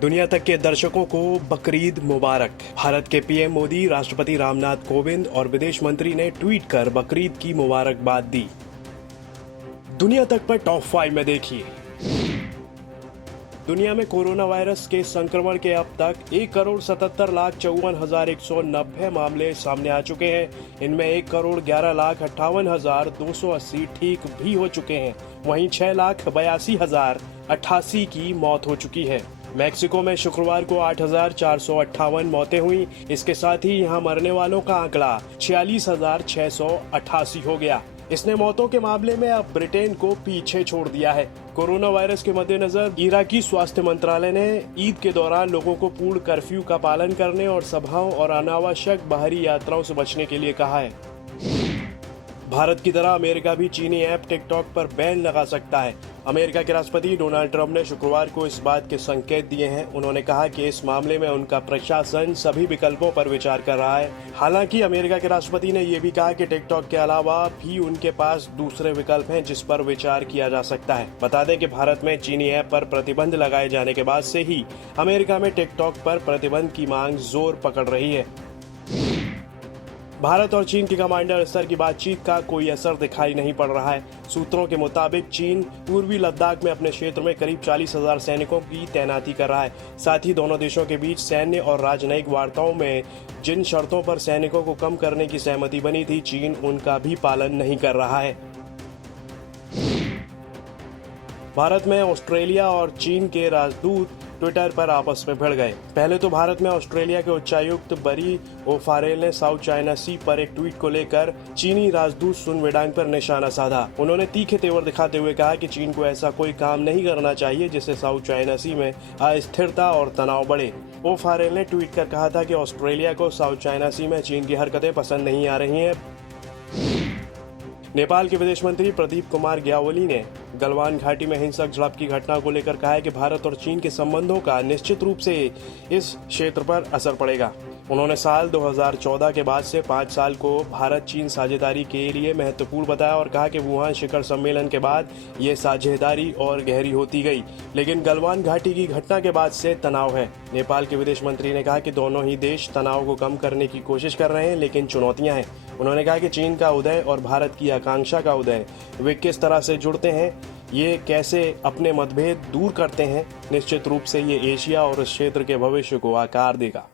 दुनिया तक के दर्शकों को बकरीद मुबारक। भारत के पीएम मोदी, राष्ट्रपति रामनाथ कोविंद और विदेश मंत्री ने ट्वीट कर बकरीद की मुबारकबाद दी। दुनिया तक पर टॉप 5 में देखिए। दुनिया में कोरोना वायरस के संक्रमण के अब तक 1,77,54,190 मामले सामने आ चुके हैं। इनमें 1,11,58,280 ठीक भी हो चुके हैं। वहीं 6,82,088 की मौत हो चुकी है। मैक्सिको में शुक्रवार को 8,458 मौतें हुई। इसके साथ ही यहां मरने वालों का आंकड़ा 46,688 हो गया। इसने मौतों के मामले में अब ब्रिटेन को पीछे छोड़ दिया है। कोरोना वायरस के मद्देनजर इराकी स्वास्थ्य मंत्रालय ने ईद के दौरान लोगों को पूर्ण कर्फ्यू का पालन करने और सभाओं और अनावश्यक बाहरी यात्राओं से बचने के लिए कहा है। भारत की तरह अमेरिका भी चीनी ऐप टिकटॉक पर बैन लगा सकता है। अमेरिका के राष्ट्रपति डोनाल्ड ट्रंप ने शुक्रवार को इस बात के संकेत दिए हैं। उन्होंने कहा कि इस मामले में उनका प्रशासन सभी विकल्पों पर विचार कर रहा है। हालांकि अमेरिका के राष्ट्रपति ने यह भी कहा कि टिकटॉक के अलावा भी उनके पास दूसरे विकल्प हैं जिस पर विचार किया जा सकता है। बता दें कि भारत में चीनी ऐप पर प्रतिबंध लगाए जाने के बाद से ही अमेरिका में टिकटॉक पर प्रतिबंध की मांग जोर पकड़ रही है। भारत और चीन के कमांडर स्तर की बातचीत का कोई असर दिखाई नहीं पड़ रहा है। सूत्रों के मुताबिक चीन पूर्वी लद्दाख में अपने क्षेत्र में करीब 40,000 सैनिकों की तैनाती कर रहा है। साथ ही दोनों देशों के बीच सैन्य और राजनयिक वार्ताओं में जिन शर्तों पर सैनिकों को कम करने की सहमति बनी थी, चीन उनका भी पालन नहीं कर रहा है। भारत में ऑस्ट्रेलिया और चीन के राजदूत ट्विटर पर आपस में भिड़ गए। पहले तो भारत में ऑस्ट्रेलिया के उच्चायुक्त बरी ओफारेल ने साउथ चाइना सी पर एक ट्वीट को लेकर चीनी राजदूत सुन वेडांग पर निशाना साधा। उन्होंने तीखे तेवर दिखाते हुए कहा कि चीन को ऐसा कोई काम नहीं करना चाहिए जिससे साउथ चाइना सी में अस्थिरता और तनाव बढ़े। ओफारेल ने ट्वीट कर कहा था कि ऑस्ट्रेलिया को साउथ चाइना सी में चीन की हरकतें पसंद नहीं आ रही हैं। नेपाल के विदेश मंत्री प्रदीप कुमार ग्यावाली ने गलवान घाटी में हिंसक झड़प की घटना को लेकर कहा है कि भारत और चीन के संबंधों का निश्चित रूप से इस क्षेत्र पर असर पड़ेगा। उन्होंने साल 2014 के बाद से 5 साल को भारत चीन साझेदारी के लिए महत्वपूर्ण बताया और कहा कि वुहान शिखर सम्मेलन के बाद ये साझेदारी और गहरी होती गई, लेकिन गलवान घाटी की घटना के बाद से तनाव है। नेपाल के विदेश मंत्री ने कहा कि दोनों ही देश तनाव को कम करने की कोशिश कर रहे हैं, लेकिन चुनौतियां हैं। उन्होंने कहा कि चीन का उदय और भारत की आकांक्षा का उदय, वे किस तरह से जुड़ते हैं, ये कैसे अपने मतभेद दूर करते हैं। निश्चित रूप से ये एशिया और इस क्षेत्र के भविष्य को आकार देगा।